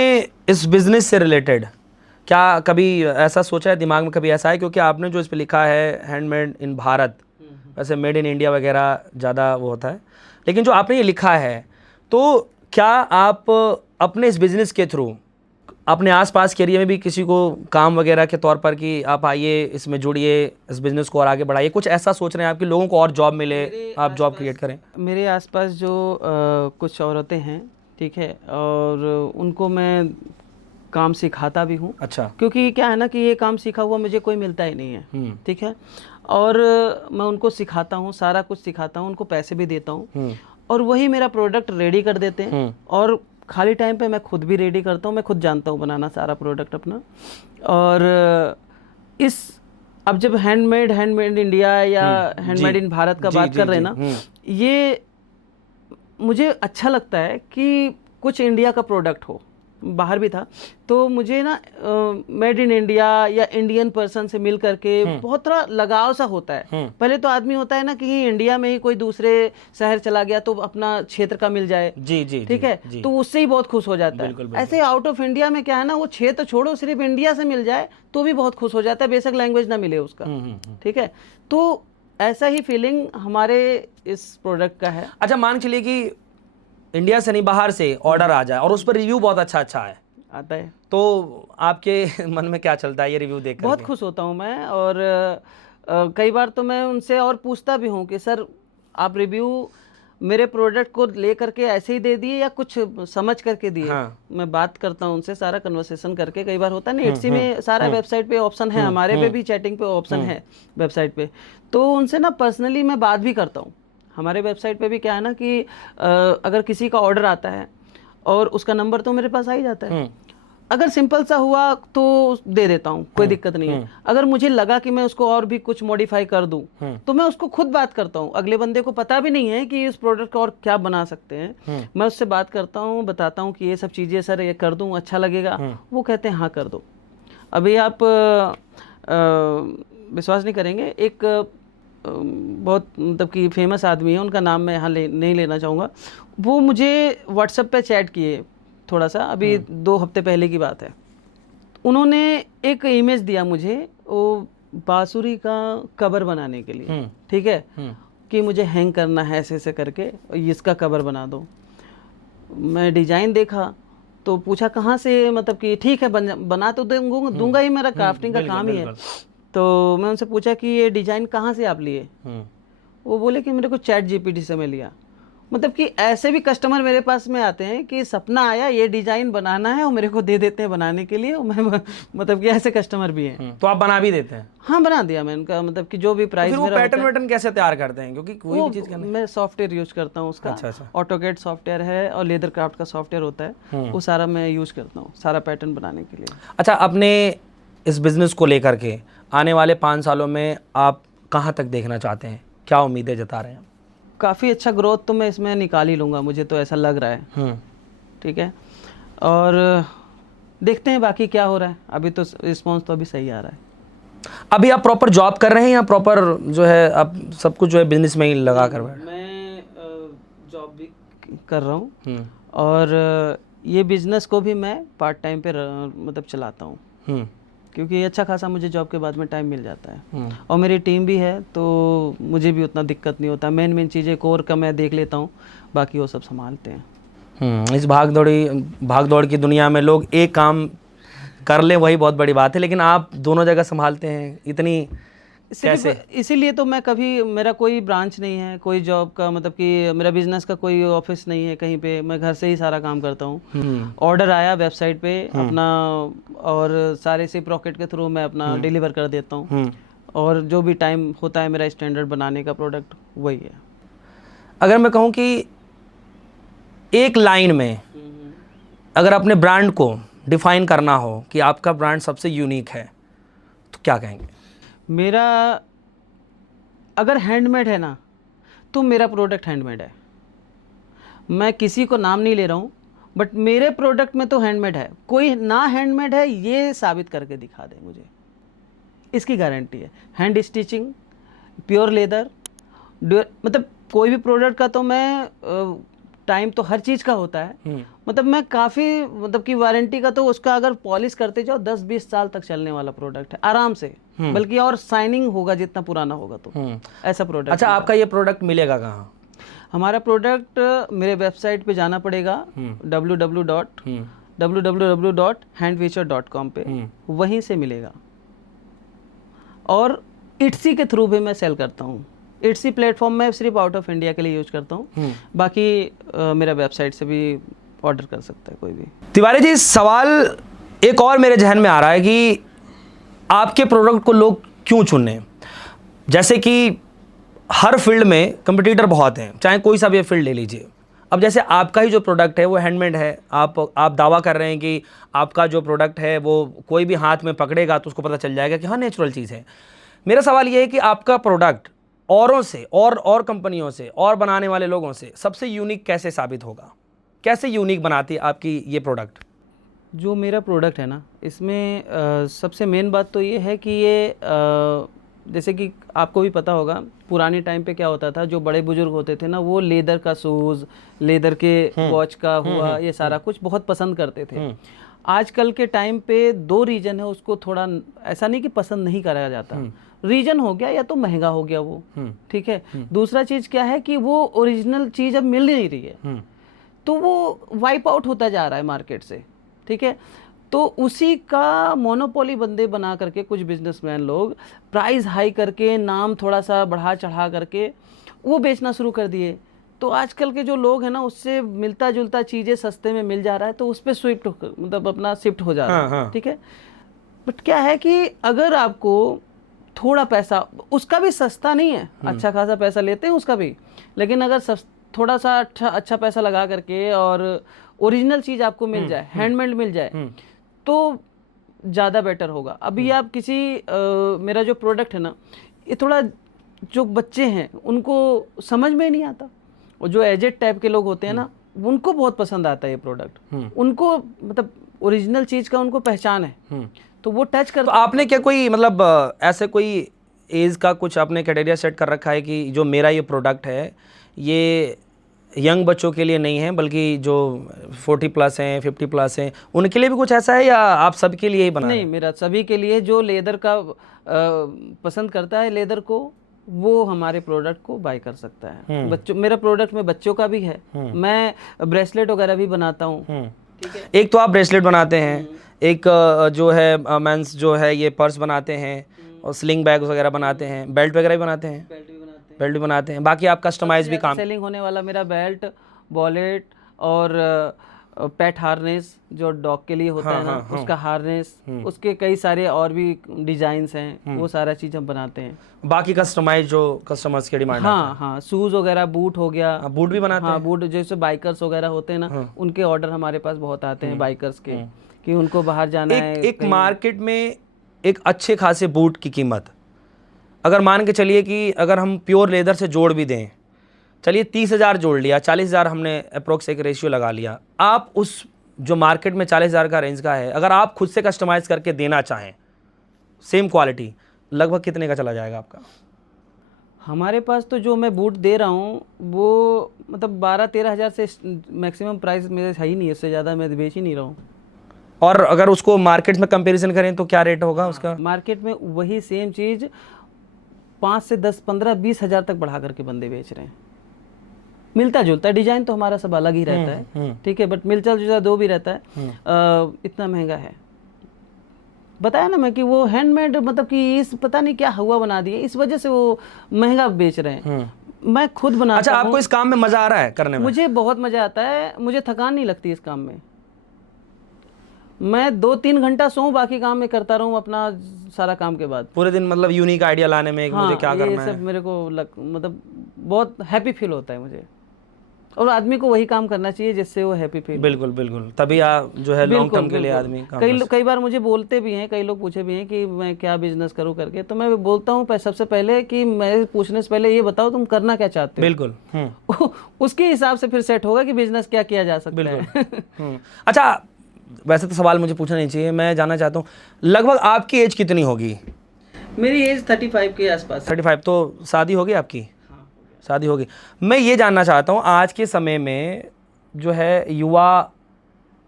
इस बिज़नेस से रिलेटेड क्या कभी ऐसा सोचा है, दिमाग में कभी ऐसा है, क्योंकि आपने जो इस पे लिखा है हैंडमेड इन भारत, वैसे मेड इन इंडिया वगैरह ज़्यादा वो होता है, लेकिन जो आपने ये लिखा है, तो क्या आप अपने इस बिज़नेस के थ्रू अपने आसपास के एरिया में भी किसी को काम वगैरह के तौर पर कि आप आइए इसमें जुड़िए, इस बिज़नेस को और आगे बढ़ाइए, कुछ ऐसा सोच रहे हैं आप कि लोगों को और जॉब मिले, आप जॉब क्रिएट करें? मेरे आसपास जो कुछ औरतें हैं, ठीक है, और उनको मैं काम सिखाता भी हूँ। अच्छा। क्योंकि क्या है ना कि ये काम सीखा हुआ मुझे कोई मिलता ही नहीं है, ठीक है, और मैं उनको सिखाता हूँ, सारा कुछ सिखाता हूँ, उनको पैसे भी देता हूँ, और वही मेरा प्रोडक्ट रेडी कर देते हैं, और खाली टाइम पे मैं खुद भी रेडी करता हूँ, मैं खुद जानता हूँ बनाना सारा प्रोडक्ट अपना। और अब जब हैंडमेड इंडिया या हैंडमेड इन भारत का बात कर रहे हैं ना, ये मुझे अच्छा लगता है कि कुछ इंडिया का प्रोडक्ट हो, बाहर भी था तो मुझे ना मेड इन इंडिया या इंडियन पर्सन से मिल करके बहुत थोड़ा लगाव सा होता है। पहले तो आदमी होता है ना कि इंडिया में ही कोई दूसरे शहर चला गया तो अपना क्षेत्र का मिल जाए, जी जी, ठीक है, तो उससे ही बहुत खुश हो जाता है। ऐसे आउट ऑफ इंडिया में क्या है ना, वो क्षेत्र छोड़ो, सिर्फ इंडिया से मिल जाए तो भी बहुत खुश हो जाता है, बेशक लैंग्वेज ना मिले उसका, ठीक है। तो ऐसा ही फीलिंग हमारे इस प्रोडक्ट का है। अच्छा, मान के चलिए कि इंडिया से नहीं बाहर से ऑर्डर आ जाए और उस पर रिव्यू बहुत अच्छा है, आता है, तो आपके मन में क्या चलता है ये रिव्यू देखकर? बहुत खुश होता हूँ मैं, और कई बार तो मैं उनसे और पूछता भी हूँ कि सर आप रिव्यू मेरे प्रोडक्ट को ले करके ऐसे ही दे दिए या कुछ समझ करके दिए। हाँ। मैं बात करता हूँ उनसे, सारा कन्वर्सेशन करके। कई बार होता है ना, इट्सी में सारा वेबसाइट पे ऑप्शन है, हमारे पे भी चैटिंग पे ऑप्शन है वेबसाइट पे, तो उनसे ना पर्सनली मैं बात भी करता हूँ। हमारे वेबसाइट पे भी क्या है ना कि अगर किसी का ऑर्डर आता है और उसका नंबर तो मेरे पास आ ही जाता है, अगर सिंपल सा हुआ तो दे देता हूँ, कोई दिक्कत नहीं है। अगर मुझे लगा कि मैं उसको और भी कुछ मॉडिफाई कर दूं तो मैं उसको खुद बात करता हूँ। अगले बंदे को पता भी नहीं है कि इस प्रोडक्ट को और क्या बना सकते हैं, मैं उससे बात करता हूँ, बताता हूँ कि ये सब चीज़ें सर ये कर दूँ, अच्छा लगेगा। वो कहते हैं हाँ कर दो। अभी आप विश्वास नहीं करेंगे, एक बहुत मतलब कि फेमस आदमी है, उनका नाम मैं यहाँ नहीं लेना चाहूँगा। वो मुझे व्हाट्सएप पे चैट किए थोड़ा सा, अभी 2 हफ्ते पहले की बात है। उन्होंने एक इमेज दिया मुझे, वो बांसुरी का कवर बनाने के लिए, ठीक है, कि मुझे हैंग करना है ऐसे ऐसे करके, इसका कवर बना दो। मैं डिजाइन देखा तो पूछा कहाँ से, मतलब कि ठीक है बना तो दूंगा ही, मेरा क्राफ्टिंग का काम ही है। तो मैं उनसे पूछा कि ये डिजाइन कहाँ से आप लिए? वो बोले कि मेरे को चैट जीपीटी से मैं लिया। मतलब कि ऐसे भी कस्टमर मेरे पास में आते हैं कि सपना आया ये डिजाइन बनाना है और मेरे को दे देते हैं बनाने के लिए। मैं मतलब कि ऐसे कस्टमर भी हैं। तो आप बना भी देते हैं? हाँ बना दिया मैं उनका, मतलब कि जो भी प्राइस मेरा पैटर्न वैटर्न कैसे तैयार करते हैं, क्योंकि कोई भी चीज करना मैं सॉफ्टवेयर यूज करता हूँ उसका। अच्छा। ऑटोकैड सॉफ्टवेयर है और लेदर क्राफ्ट का सॉफ्टवेयर होता है, वो सारा मैं यूज करता हूँ सारा पैटर्न बनाने के लिए। अच्छा, अपने इस बिजनेस को लेकर के आने वाले 5 सालों में आप कहाँ तक देखना चाहते हैं, क्या उम्मीदें जता रहे हैं? काफ़ी अच्छा ग्रोथ तो मैं इसमें निकाल ही लूँगा, मुझे तो ऐसा लग रहा है। ठीक है, और देखते हैं बाकी क्या हो रहा है। अभी तो रिस्पॉन्स तो अभी सही आ रहा है। अभी आप प्रॉपर जॉब कर रहे हैं या प्रॉपर जो है आप सब कुछ जो है बिजनेस में ही लगा कर? मैं जॉब भी कर रहा हूँ और ये बिजनेस को भी मैं पार्ट टाइम पे मतलब चलाता हूँ, क्योंकि अच्छा खासा मुझे जॉब के बाद में टाइम मिल जाता है। और मेरी टीम भी है तो मुझे भी उतना दिक्कत नहीं होता। मेन चीज़ें कोर का मैं देख लेता हूँ, बाकी वो सब संभालते हैं। इस भाग दौड़ की दुनिया में लोग एक काम कर ले वही बहुत बड़ी बात है, लेकिन आप दोनों जगह संभालते हैं, इतनी कैसे? इसीलिए तो मैं कभी, मेरा कोई ब्रांच नहीं है, कोई जॉब का, मतलब कि मेरा बिजनेस का कोई ऑफिस नहीं है कहीं पे, मैं घर से ही सारा काम करता हूँ। ऑर्डर आया वेबसाइट पे अपना, और सारे सिप रॉकेट के थ्रू मैं अपना डिलीवर कर देता हूँ। और जो भी टाइम होता है मेरा स्टैंडर्ड बनाने का प्रोडक्ट वही है। अगर मैं कहूँ कि एक लाइन में अगर अपने ब्रांड को डिफाइन करना हो कि आपका ब्रांड सबसे यूनिक है, तो क्या कहेंगे? मेरा अगर हैंडमेड है ना, तो मेरा प्रोडक्ट हैंडमेड है। मैं किसी को नाम नहीं ले रहा हूँ, बट मेरे प्रोडक्ट में तो हैंडमेड है। कोई ना हैंडमेड है ये साबित करके दिखा दे मुझे, इसकी गारंटी है। हैंड स्टिचिंग, प्योर लेदर, मतलब कोई भी प्रोडक्ट का तो मैं टाइम तो हर चीज़ का होता है। मतलब मैं काफ़ी, मतलब कि वारंटी का तो उसका अगर पॉलिश करते जाओ 10-20 साल तक चलने वाला प्रोडक्ट है आराम से, बल्कि और शाइनिंग होगा जितना पुराना होगा तो ऐसा प्रोडक्ट। अच्छा, आपका ये प्रोडक्ट मिलेगा कहाँ? हमारा प्रोडक्ट मेरे वेबसाइट पे जाना पड़ेगा www.handfeature.com पे, वहीं से मिलेगा। और इट्सी के थ्रू भी मैं सेल करता हूँ। इट्सी प्लेटफॉर्म में सिर्फ आउट ऑफ इंडिया के लिए यूज करता हूँ, बाकी मेरा वेबसाइट से भी ऑर्डर कर सकता है कोई भी। तिवारी जी, सवाल एक और मेरे जहन में आ रहा है कि आपके प्रोडक्ट को लोग क्यों चुने? जैसे कि हर फील्ड में कंपटीटर बहुत हैं, चाहे कोई सा भी फील्ड ले लीजिए। अब जैसे आपका ही जो प्रोडक्ट है वो हैंडमेड है, आप दावा कर रहे हैं कि आपका जो प्रोडक्ट है वो कोई भी हाथ में पकड़ेगा तो उसको पता चल जाएगा कि हाँ नेचुरल चीज़ है। मेरा सवाल ये है कि आपका प्रोडक्ट औरों से और कंपनियों से और बनाने वाले लोगों से सबसे यूनिक कैसे साबित होगा? कैसे यूनिक बनाती है आपकी ये प्रोडक्ट? जो मेरा प्रोडक्ट है ना, इसमें सबसे मेन बात तो ये है कि ये जैसे कि आपको भी पता होगा पुराने टाइम पे क्या होता था, जो बड़े बुजुर्ग होते थे ना, वो लेदर का शूज़, लेदर के वॉच का हुआ, ये सारा कुछ बहुत पसंद करते थे। आजकल के टाइम पे 2 रीज़न है, उसको थोड़ा ऐसा नहीं कि पसंद नहीं करा जाता। रीजन हो गया या तो महंगा हो गया वो, ठीक है। दूसरा चीज़ क्या है कि वो ओरिजिनल चीज़ अब मिल नहीं रही है, तो वो वाइप आउट होता जा रहा है मार्केट से, ठीक है। तो उसी का मोनोपोली बंदे बना करके कुछ बिजनेसमैन लोग प्राइस हाई करके, नाम थोड़ा सा बढ़ा चढ़ा करके वो बेचना शुरू कर दिए। तो आजकल के जो लोग हैं ना, उससे मिलता जुलता चीज़ें सस्ते में मिल जा रहा है, तो उस पर स्विफ्ट, मतलब अपना शिफ्ट हो जा रहा है, ठीक है। बट क्या है कि अगर आपको थोड़ा पैसा, उसका भी सस्ता नहीं है, अच्छा खासा पैसा लेते हैं उसका भी, लेकिन अगर थोड़ा सा अच्छा पैसा लगा करके और ओरिजिनल चीज़ आपको मिल जाए, हैंडमेड मिल जाए, तो ज़्यादा बेटर होगा। अभी आप किसी मेरा जो प्रोडक्ट है ना, ये थोड़ा जो बच्चे हैं उनको समझ में नहीं आता, और जो एजेड टाइप के लोग होते हैं ना, उनको बहुत पसंद आता है ये प्रोडक्ट। उनको मतलब ओरिजिनल चीज़ का उनको पहचान है, तो वो टच कर। तो आपने क्या कोई मतलब ऐसे कोई एज का कुछ आपने क्राइटेरिया सेट कर रखा है कि जो मेरा ये प्रोडक्ट है ये यंग बच्चों के लिए नहीं है, बल्कि जो 40+ हैं, 50+ हैं, उनके लिए भी कुछ ऐसा है, या आप सबके लिए ही बना रहे हैं? नहीं, मेरा सभी के लिए, जो लेदर का पसंद करता है लेदर को, वो हमारे प्रोडक्ट को बाय कर सकता है। बच्चों, मेरा प्रोडक्ट में बच्चों का भी है, मैं ब्रेसलेट वगैरह भी बनाता हूँ। ठीक है, एक तो आप ब्रेसलेट बनाते हैं, एक जो है मेंस जो है ये पर्स बनाते हैं, और स्लिंग बैग वगैरह बनाते हैं, बेल्ट वगैरह भी बनाते हैं, बेल्ट भी बनाते हैं, बाकी आप कस्टमाइज भी काम। सेलिंग होने वाला मेरा बेल्ट, वॉलेट और पेट हार्नेस जो डॉग के लिए होता है ना, उसका हार्नेस, उसके कई सारे और भी डिजाइन्स हैं, वो सारा चीज़ हम बनाते हैं। बाकी कस्टमाइज जो कस्टमर्स की डिमांड। हाँ, शूज़ वगैरह, बूट हो गया। बूट भी बनाते हैं? हाँ, बूट जैसे बाइकर्स वगैरह होते हैं ना, उनके ऑर्डर हमारे पास बहुत आते हैं बाइकर्स के, कि उनको बाहर जाना है। एक मार्केट में एक अच्छे खासे बूट की कीमत, अगर मान के चलिए कि अगर हम प्योर लेदर से जोड़ भी दें, चलिए 30,000 जोड़ लिया, 40,000 हमने अप्रोक्स एक रेशियो लगा लिया, आप उस जो मार्केट में 40,000 का रेंज का है, अगर आप खुद से कस्टमाइज़ करके देना चाहें सेम क्वालिटी, लगभग कितने का चला जाएगा आपका? हमारे पास तो जो मैं बूट दे रहा हूँ वो मतलब 12-13 हज़ार से मैक्सिमम प्राइस मेरे है ही नहीं, इससे ज़्यादा मैं बेच ही नहीं रहा हूँ। और अगर उसको मार्केट में कंपैरिजन करें तो क्या रेट होगा उसका? मार्केट में वही सेम चीज़ 5 से 10, 15, 20 हज़ार तक बढ़ा करके बंदे बेच रहे हैं। मिलता जुलता है, डिजाइन तो हमारा सब अलग ही रहता है, ठीक है, बट मिलता जुलता दो भी रहता है। इतना महंगा है, बताया ना मैं कि वो हैंडमेड, मतलब कि इस पता नहीं क्या हुआ बना दिए, इस वजह से वो महंगा बेच रहे हैं। मैं खुद बनाता हूँ। अच्छा, आपको इस काम में मजा आ रहा है करने में? मुझे बहुत मजा आता है, मुझे थकान नहीं लगती इस काम में। मैं 2-3 घंटा सोऊं, बाकी काम में करता रहूं अपना सारा काम के बाद। पूरे दिन मतलब यूनिक आइडिया लाने में मुझे क्या करना है, ये सब मेरे को मतलब बहुत हैप्पी फील होता है मुझे, और आदमी को वही काम करना चाहिए जिससे वो हैप्पी फील। बिल्कुल बिल्कुल, तभी आप जो है लॉन्ग टर्म के लिए आदमी काम। कई बार मुझे बोलते भी हैं, कई लोग पूछे भी हैं कि मैं क्या बिजनेस करूं करके, तो मैं बोलता हूं सबसे पहले कि मैं पूछने से पहले ये बताओ तुम करना क्या चाहते हो। बिल्कुल। उसके हिसाब से फिर सेट होगा कि बिजनेस क्या किया जा सकता है। अच्छा, वैसे तो सवाल मुझे पूछना नहीं चाहिए, मैं जानना चाहता हूँ लगभग आपकी एज कितनी होगी? मेरी एज 35 के आसपास। 35। तो शादी होगी आपकी? शादी होगी। मैं ये जानना चाहता हूँ, आज के समय में जो है युवा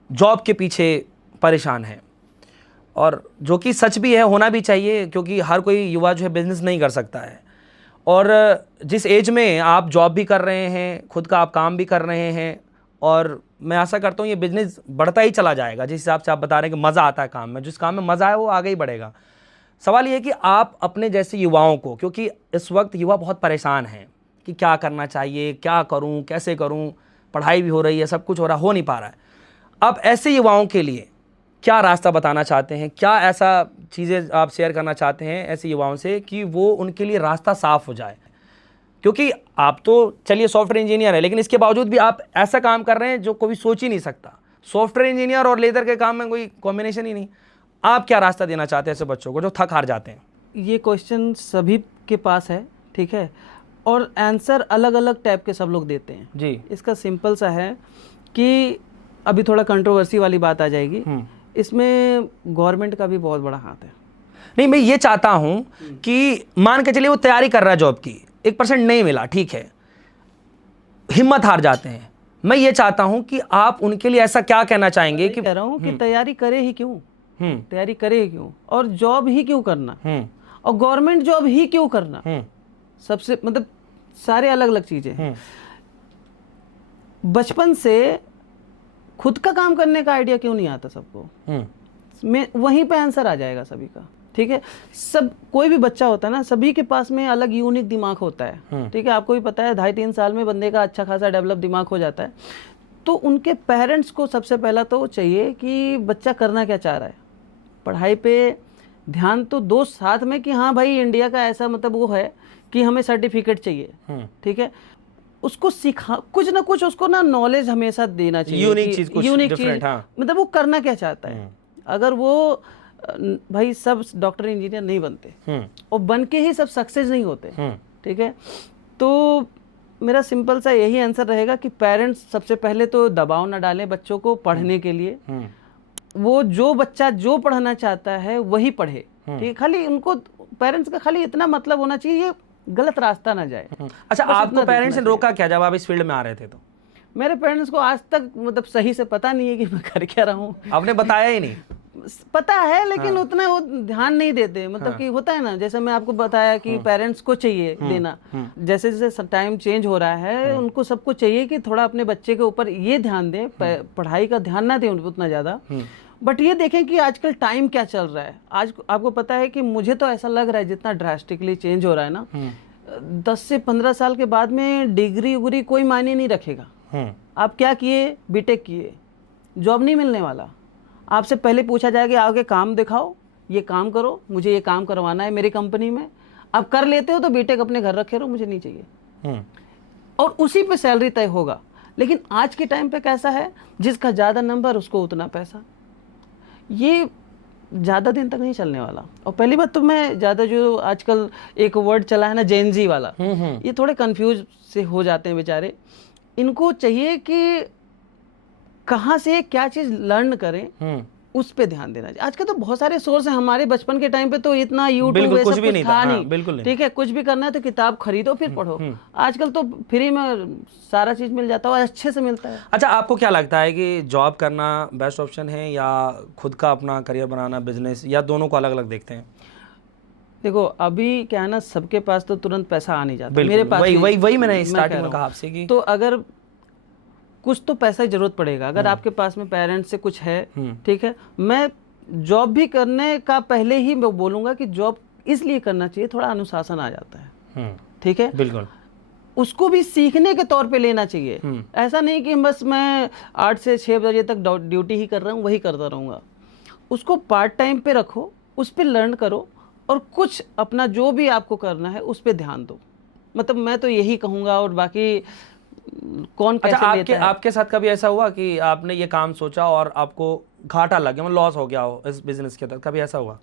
जॉब के पीछे परेशान है, और जो कि सच भी है, होना भी चाहिए, क्योंकि हर कोई युवा जो है बिजनेस नहीं कर सकता है। और जिस एज में आप जॉब भी कर रहे हैं, खुद का आप काम भी कर रहे हैं, और मैं आशा करता हूँ ये बिजनेस बढ़ता ही चला जाएगा, जिस हिसाब से आप बता रहे हैं कि मज़ा आता है काम में, जिस काम में मज़ा है वो आगे ही बढ़ेगा। सवाल ये है कि आप अपने जैसे युवाओं को, क्योंकि इस वक्त युवा बहुत परेशान हैं कि क्या करना चाहिए, क्या करूं, कैसे करूं, पढ़ाई भी हो रही है, सब कुछ हो रहा, हो नहीं पा रहा है। आप ऐसे युवाओं के लिए क्या रास्ता बताना चाहते हैं, क्या ऐसा चीज़ें आप शेयर करना चाहते हैं ऐसे युवाओं से कि वो उनके लिए रास्ता साफ हो जाए? क्योंकि आप तो चलिए सॉफ्टवेयर इंजीनियर है, लेकिन इसके बावजूद भी आप ऐसा काम कर रहे हैं जो कोई सोच ही नहीं सकता। सॉफ्टवेयर इंजीनियर और लेदर के काम में कोई कॉम्बिनेशन ही नहीं। आप क्या रास्ता देना चाहते हैं ऐसे बच्चों को जो थक हार जाते हैं? ये क्वेश्चन सभी के पास है, ठीक है, और आंसर अलग अलग टाइप के सब लोग देते हैं जी। इसका सिंपल सा है कि अभी थोड़ा कंट्रोवर्सी वाली बात आ जाएगी, इसमें गवर्नमेंट का भी बहुत बड़ा हाथ है। नहीं, मैं ये चाहता हूं कि मान के चलिए वो तैयारी कर रहा है जॉब की, 1% नहीं मिला, ठीक है, हिम्मत हार जाते हैं। मैं ये चाहता हूं कि आप उनके लिए ऐसा क्या कहना चाहेंगे कि कह रहा हूं कि तैयारी करे ही क्यों, तैयारी करे ही क्यों, और जॉब ही क्यों करना, और गवर्नमेंट जॉब ही क्यों करना, सबसे मतलब सारे अलग अलग चीजें। बचपन से खुद का काम करने का आइडिया क्यों नहीं आता सबको, में वहीं पे आंसर आ जाएगा सभी का, ठीक है। सब कोई भी बच्चा होता है ना, सभी के पास में अलग यूनिक दिमाग होता है, ठीक है। आपको भी पता है 2.5-3 साल में बंदे का अच्छा खासा डेवलप दिमाग हो जाता है। तो उनके पेरेंट्स को सबसे पहला तो चाहिए कि बच्चा करना क्या चाह रहा है, पढ़ाई पे ध्यान तो दो साथ में कि हाँ भाई इंडिया का ऐसा मतलब वो है कि हमें सर्टिफिकेट चाहिए, ठीक है। उसको सिखा कुछ ना कुछ, उसको ना नॉलेज हमेशा देना चाहिए, यूनिक चीज, मतलब वो करना क्या चाहता है। अगर वो भाई सब डॉक्टर इंजीनियर नहीं बनते और बन के ही सब सक्सेस नहीं होते, ठीक है। तो मेरा सिंपल सा यही आंसर रहेगा कि पेरेंट्स सबसे पहले तो दबाव ना डालें बच्चों को पढ़ने के लिए। वो जो बच्चा जो पढ़ना चाहता है वही पढ़े, ठीक है। खाली उनको पेरेंट्स का खाली इतना मतलब होना चाहिए, ये गलत रास्ता ना जाए। अच्छा, आपको पेरेंट्स ने रोका क्या जब आप इस फील्ड में आ रहे थे? तो मेरे पेरेंट्स को आज तक मतलब सही से पता नहीं है कि मैं कर क्या रहा हूँ। आपने बताया ही नहीं? पता है, लेकिन उतना वो ध्यान नहीं देते। मतलब कि होता है ना, जैसे मैं आपको बताया कि पेरेंट्स को चाहिए देना, जैसे जैसे टाइम चेंज हो रहा है उनको सबको चाहिए कि थोड़ा अपने बच्चे के ऊपर ये ध्यान दें, पढ़ाई का ध्यान ना दें उतना ज़्यादा। बट ये देखें कि आजकल टाइम क्या चल रहा है। आज आपको पता है कि मुझे तो ऐसा लग रहा है जितना ड्रास्टिकली चेंज हो रहा है ना, 10 से 15 साल के बाद में डिग्री उग्री कोई मायने नहीं रखेगा। आप क्या किए, बीटेक किए, जॉब नहीं मिलने वाला। आपसे पहले पूछा जाएगा आगे काम दिखाओ, ये काम करो, मुझे ये काम करवाना है मेरी कंपनी में। आप कर लेते हो तो बीटेक अपने घर रखे रहो, मुझे नहीं चाहिए, और उसी पे सैलरी तय होगा। लेकिन आज के टाइम पे कैसा है, जिसका ज़्यादा नंबर उसको उतना पैसा। ये ज़्यादा दिन तक नहीं चलने वाला। और पहली बात तो मैं ज़्यादा जो आजकल एक वर्ड चला है ना जेनजी वाला, ये थोड़े कंफ्यूज से हो जाते हैं बेचारे। इनको चाहिए कि कहाँ से क्या चीज़ लर्न करें, उस पे ध्यान देना चाहिए। आजकल तो बहुत सारे सोर्स हैं। हमारे बचपन के टाइम पे तो इतना यूट्यूब कुछ भी नहीं था, नहीं, बिल्कुल नहीं। ठीक है, कुछ भी करना है तो किताब खरीदो फिर पढ़ो। आजकल तो फ्री में सारा चीज मिल जाता है और अच्छे से मिलता है। अच्छा, आपको क्या लगता है कि जॉब करना बेस्ट ऑप्शन है या खुद का अपना करियर बनाना, बिजनेस, या दोनों को अलग अलग देखते हैं? देखो अभी क्या है ना, सबके पास तो तुरंत पैसा आ नहीं जाता। मेरे पास वही मैंने स्टार्टिंग में कहा आपसे कि तो अगर कुछ तो पैसा की जरूरत पड़ेगा। अगर आपके पास में पेरेंट्स से कुछ है, ठीक है, मैं जॉब भी करने का पहले ही मैं बोलूँगा कि जॉब इसलिए करना चाहिए, थोड़ा अनुशासन आ जाता है, ठीक है, बिल्कुल। उसको भी सीखने के तौर पे लेना चाहिए। ऐसा नहीं कि बस मैं 8 से 6 बजे तक ड्यूटी ही कर रहा हूँ, वही करता रहूँगा। उसको पार्ट टाइम पे रखो, उस पर लर्न करो, और कुछ अपना जो भी आपको करना है उस पर ध्यान दो। मतलब मैं तो यही कहूँगा, और बाकी कौन कैसे लेता है। आपके साथ कभी ऐसा हुआ कि आपने ये काम सोचा और आपको घाटा लग गया, मतलब लॉस हो गया हो इस बिजनेस के तहत? कभी ऐसा हुआ?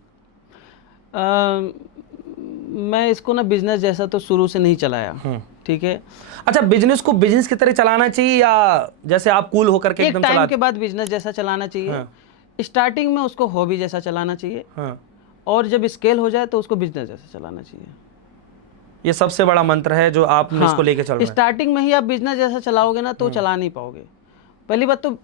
मैं इसको ना बिजनेस जैसा तो शुरू से नहीं चलाया, ठीक है। अच्छा, बिजनेस को बिजनेस की तरह चलाना चाहिए या जैसे आप कूल होकर के एकदम टाइम के बाद बिजनेस जैसा चलाना चाहिए। स्टार्टिंग में उसको हॉबी जैसा चलाना चाहिए, और जब स्केल हो जाए तो उसको बिजनेस जैसा चलाना चाहिए। ये सबसे बड़ा मंत्र है जो आप इसको लेके चल रहे हैं। स्टार्टिंग में ही आप बिजनेस जैसा चलाओगे ना तो चला नहीं पाओगे। पहली बात तो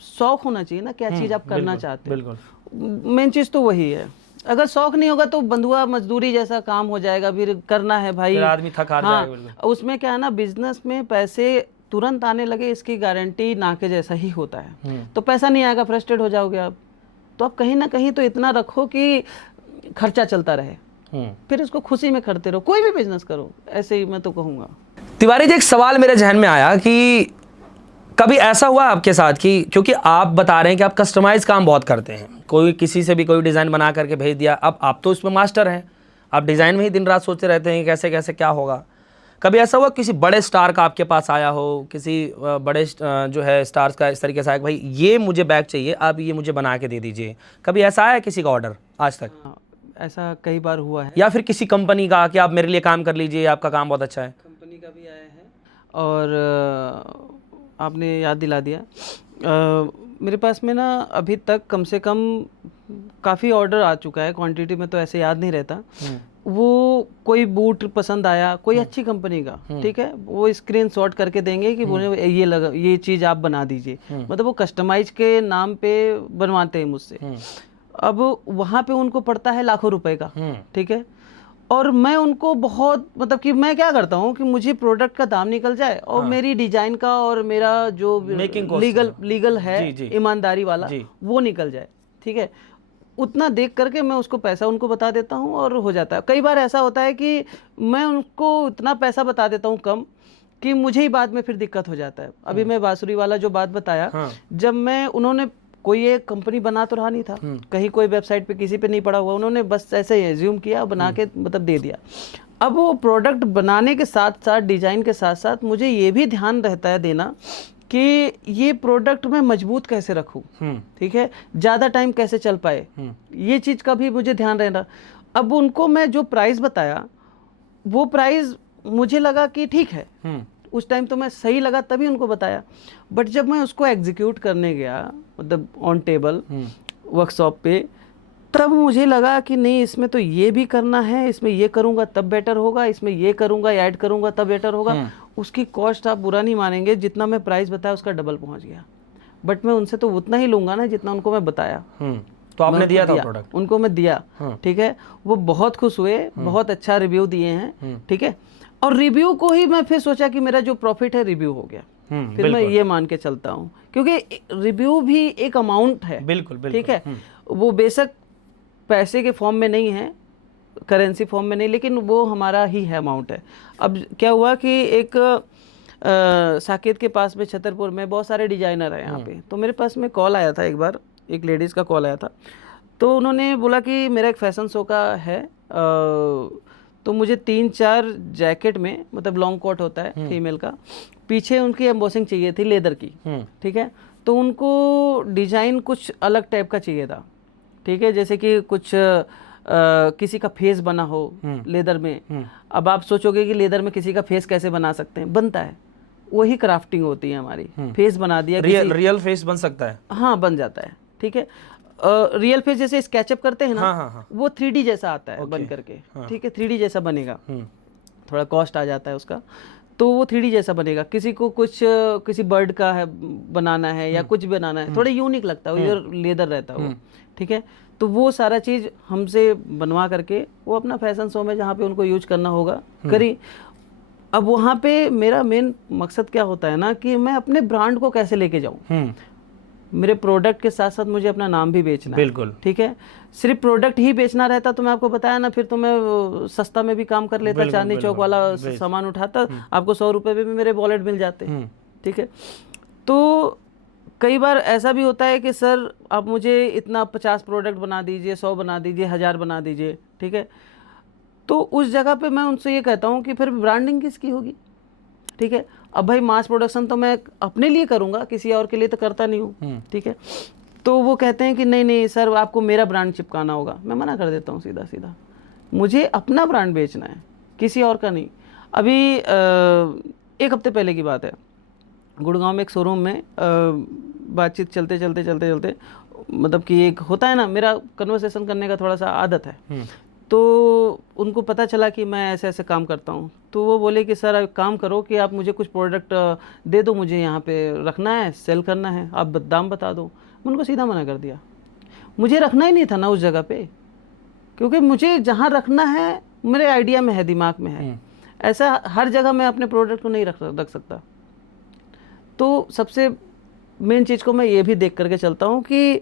शौक होना चाहिए ना, क्या चीज़ आप करना चाहते हो। बिल्कुल मेन चीज़ तो वही है। अगर शौक नहीं होगा तो बंधुआ मजदूरी जैसा काम हो जाएगा, फिर करना है भाई, फिर आदमी थक हार जाएगा। उसमें क्या है ना, बिजनेस में पैसे तुरंत आने लगे इसकी गारंटी ना के जैसा ही होता है। तो पैसा नहीं आएगा, फ्रस्ट्रेट हो जाओगे आप। तो आप कहीं ना कहीं तो इतना रखो कि खर्चा चलता रहे, फिर इसको खुशी में करते रहो। कोई भी बिजनेस करो, ऐसे ही मैं तो कहूँगा। तिवारी जी, एक सवाल मेरे जहन में आया कि कभी ऐसा हुआ आपके साथ कि क्योंकि आप बता रहे हैं कि आप कस्टमाइज काम बहुत करते हैं, कोई किसी से भी कोई डिज़ाइन बना करके भेज दिया, अब आप तो उसमें मास्टर हैं, आप डिज़ाइन में ही दिन रात सोचते रहते हैं कैसे कैसे क्या होगा। कभी ऐसा हुआ किसी बड़े स्टार का आपके पास आया हो, किसी बड़े जो है स्टार्स का इस तरीके से आया भाई ये मुझे बैग चाहिए, आप ये मुझे बना के दे दीजिए, कभी ऐसा आया किसी का ऑर्डर आज तक? ऐसा कई बार हुआ है। या फिर किसी कंपनी का कि आप मेरे लिए काम कर लीजिए, आपका काम बहुत अच्छा है? कंपनी का भी आया है, और आपने याद दिला दिया। मेरे पास में ना अभी तक कम से कम काफ़ी ऑर्डर आ चुका है, क्वांटिटी में तो ऐसे याद नहीं रहता। वो कोई बूट पसंद आया कोई अच्छी कंपनी का, ठीक है, वो स्क्रीनशॉट करके देंगे कि बोले ये चीज़ आप बना दीजिए। मतलब वो कस्टमाइज के नाम पे बनवाते हैं मुझसे। अब वहाँ पे उनको पड़ता है लाखों रुपए का, ठीक है, और मैं उनको बहुत मतलब कि मैं क्या करता हूँ कि मुझे प्रोडक्ट का दाम निकल जाए और मेरी डिजाइन का और मेरा जो लीगल है ईमानदारी वाला वो निकल जाए, ठीक है। उतना देख करके मैं उसको पैसा उनको बता देता हूँ और हो जाता है। कई बार ऐसा होता है कि मैं उनको उतना पैसा बता देता हूँ कम कि मुझे ही बाद में फिर दिक्कत हो जाता है। अभी मैं बांसुरी वाला जो बात बताया, जब मैं उन्होंने कोई एक कंपनी बना तो रहा नहीं था, कहीं कोई वेबसाइट पे किसी पे नहीं पड़ा हुआ, उन्होंने बस ऐसे ही एज्यूम किया, बना के मतलब दे दिया। अब वो प्रोडक्ट बनाने के साथ साथ डिजाइन के साथ साथ मुझे ये भी ध्यान रहता है देना कि ये प्रोडक्ट मैं मजबूत कैसे रखूं, ठीक है, ज़्यादा टाइम कैसे चल पाए, ये चीज़ का भी मुझे ध्यान रहना। अब उनको मैं जो प्राइस बताया वो प्राइस मुझे लगा कि ठीक है, उस टाइम तो मैं सही लगा तभी उनको बताया, बट जब मैं उसको एग्जीक्यूट करने गया मतलब ऑन टेबल वर्कशॉप पे, तब मुझे लगा कि नहीं इसमें तो ये भी करना है, इसमें ये करूँगा तब बेटर होगा, इसमें ये करूँगा ऐड करूँगा तब बेटर होगा। उसकी कॉस्ट आप बुरा नहीं मानेंगे, जितना मैं प्राइस बताया उसका डबल पहुँच गया, बट मैं उनसे तो उतना ही लूँगा ना जितना उनको मैं बताया। तो आपने दिया था प्रोडक्ट? उनको मैं दिया, ठीक है, वो बहुत खुश हुए, बहुत अच्छा रिव्यू दिए हैं, ठीक है। और रिव्यू को ही मैं फिर सोचा कि मेरा जो प्रॉफिट है रिव्यू हो गया, फिर मैं ये मान के चलता हूँ, क्योंकि रिव्यू भी एक अमाउंट है, बिल्कुल, ठीक है, वो बेशक पैसे के फॉर्म में नहीं है, करेंसी फॉर्म में नहीं, लेकिन वो हमारा ही है, अमाउंट है। अब क्या हुआ कि एक साकेत के पास में छतरपुर में बहुत सारे डिजाइनर हैं यहाँ पे, तो मेरे पास में कॉल आया था एक बार, एक लेडीज़ का कॉल आया था, तो उन्होंने बोला कि मेरा एक फैशन शो का है, तो मुझे 3-4 जैकेट में, मतलब लॉन्ग कोट होता है फीमेल का, पीछे उनकी एम्बोसिंग चाहिए थी लेदर की, ठीक है, तो उनको डिजाइन कुछ अलग टाइप का चाहिए था, ठीक है, जैसे कि कुछ किसी का फेस बना हो लेदर में। अब आप सोचोगे कि लेदर में किसी का फेस कैसे बना सकते हैं, बनता है, वही क्राफ्टिंग होती है हमारी, फेस बना दिया, रियल फेस बन सकता है, हाँ बन जाता है, ठीक है, रियल फेस जैसे स्केचअप करते हैं ना, वो 3D जैसा आता है बन करके, ठीक है, 3D जैसा बनेगा, थोड़ा कॉस्ट आ जाता है उसका, तो वो 3D जैसा बनेगा। किसी को कुछ किसी बर्ड का है बनाना है या कुछ बनाना है, थोड़ा यूनिक लगता है, वो लेदर रहता है वो, ठीक है, तो वो सारा चीज़ हमसे बनवा करके वो अपना फैशन शो में जहाँ पे उनको यूज करना होगा करी। अब वहाँ पे मेरा मेन मकसद क्या होता है ना कि मैं अपने ब्रांड को कैसे लेके जाऊँ, मेरे प्रोडक्ट के साथ साथ मुझे अपना नाम भी बेचना है, बिल्कुल, ठीक है। सिर्फ प्रोडक्ट ही बेचना रहता तो मैं आपको बताया ना, फिर तो मैं सस्ता में भी काम कर लेता, चांदनी चौक वाला सामान उठाता, आपको 100 रुपये में भी मेरे वॉलेट मिल जाते, ठीक है। तो कई बार ऐसा भी होता है कि सर आप मुझे इतना 50 प्रोडक्ट बना दीजिए, 100 बना दीजिए, 1000 बना दीजिए, ठीक है, तो उस जगह पे मैं उनसे ये कहता हूँ कि फिर ब्रांडिंग किसकी होगी, ठीक है। अब भाई मास प्रोडक्शन तो मैं अपने लिए करूँगा, किसी और के लिए तो करता नहीं हूँ, ठीक है। तो वो कहते हैं कि नहीं नहीं सर आपको मेरा ब्रांड चिपकाना होगा, मैं मना कर देता हूँ सीधा सीधा, मुझे अपना ब्रांड बेचना है, किसी और का नहीं। अभी 1 हफ्ते पहले की बात है, गुड़गांव में एक शोरूम में बातचीत चलते चलते मतलब कि एक होता है ना, मेरा कन्वर्सेशन करने का थोड़ा सा आदत है, तो उनको पता चला कि मैं ऐसे ऐसे काम करता हूँ, तो वो बोले कि सर एक काम करो कि आप मुझे कुछ प्रोडक्ट दे दो, मुझे यहाँ पे रखना है, सेल करना है, आप दाम बता दो। मैं उनको सीधा मना कर दिया, मुझे रखना ही नहीं था ना उस जगह पे, क्योंकि मुझे जहाँ रखना है मेरे आइडिया में है, दिमाग में है, ऐसा हर जगह मैं अपने प्रोडक्ट को नहीं रख सकता। तो सबसे मेन चीज़ को मैं ये भी देख करके चलता हूँ कि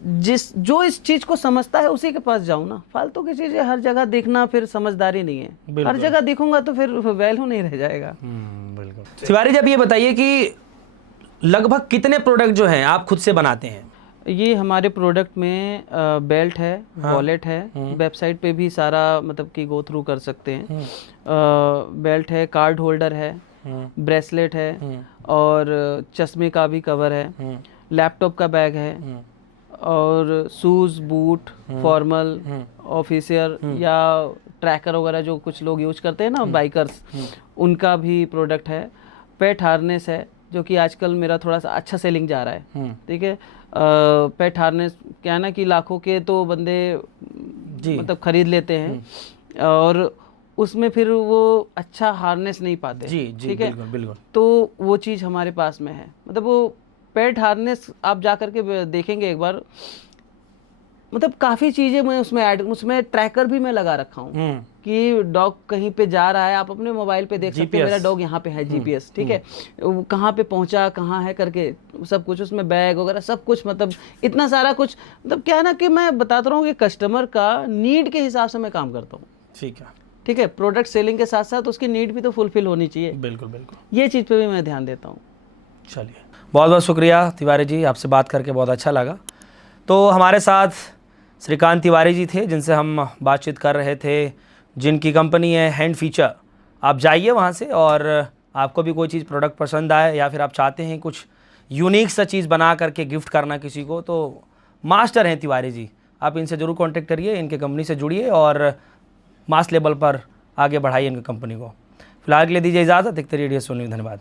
जो इस चीज़ को समझता है उसी के पास जाऊँ ना, फालतू की चीज़ें हर जगह देखना फिर समझदारी नहीं है, हर जगह देखूंगा तो फिर वैल्यू नहीं रह जाएगा। बिल्कुल। तिवारी जी, अब ये बताइए कि लगभग कितने प्रोडक्ट जो हैं आप खुद से बनाते हैं? ये हमारे प्रोडक्ट में बेल्ट है, वॉलेट है, वेबसाइट पे भी सारा मतलब कि गो थ्रू कर सकते हैं, बेल्ट है, कार्ड होल्डर है, ब्रेसलेट है, और चश्मे का भी कवर है, लैपटॉप का बैग है, और शूज़, बूट, फॉर्मल, ऑफिसियर या ट्रैकर वगैरह जो कुछ लोग यूज करते हैं ना, बाइकर्स, उनका भी प्रोडक्ट है, पेट हार्नेस है जो कि आजकल मेरा थोड़ा सा अच्छा सेलिंग जा रहा है, ठीक है। पेट हार्नेस क्या है ना कि लाखों के तो बंदे मतलब खरीद लेते हैं, और उसमें फिर वो अच्छा हार्नेस नहीं पाते, ठीक है, बिल्कुल। तो वो चीज़ हमारे पास में है, मतलब वो पेट हार्नेस आप जा करके देखेंगे एक बार, मतलब काफ़ी चीज़ें मैं उसमें ट्रैकर भी मैं लगा रखा हूँ कि डॉग कहीं पे जा रहा है, आप अपने मोबाइल पे देख सकते हैं मेरा डॉग यहाँ पे है, जीपीएस, ठीक है, वो कहाँ पे पहुँचा, कहाँ है करके सब कुछ, उसमें बैग वगैरह सब कुछ, मतलब इतना सारा कुछ, मतलब क्या है ना कि मैं बताता रहा हूँ कि कस्टमर का नीड के हिसाब से मैं काम करता हूँ, ठीक है। प्रोडक्ट सेलिंग के साथ साथ उसकी नीड भी तो फुलफिल होनी चाहिए, बिल्कुल, ये चीज़ पे भी मैं ध्यान देता हूँ। चलिए, बहुत बहुत शुक्रिया तिवारी जी, आपसे बात करके बहुत अच्छा लगा। तो हमारे साथ श्रीकांत तिवारी जी थे जिनसे हम बातचीत कर रहे थे, जिनकी कंपनी है हैंड फीचर। आप जाइए वहाँ से और आपको भी कोई चीज़ प्रोडक्ट पसंद आए या फिर आप चाहते हैं कुछ यूनिक सा चीज़ बना करके गिफ्ट करना किसी को, तो मास्टर हैं तिवारी जी, आप इनसे ज़रूर कांटेक्ट करिए, इनके कंपनी से जुड़िए और मास लेवल पर आगे बढ़ाइए इनकी कंपनी को। फिलहाल के लिए दीजिए इजाज़त, देखते रहिए DSO न्यूज़। धन्यवाद।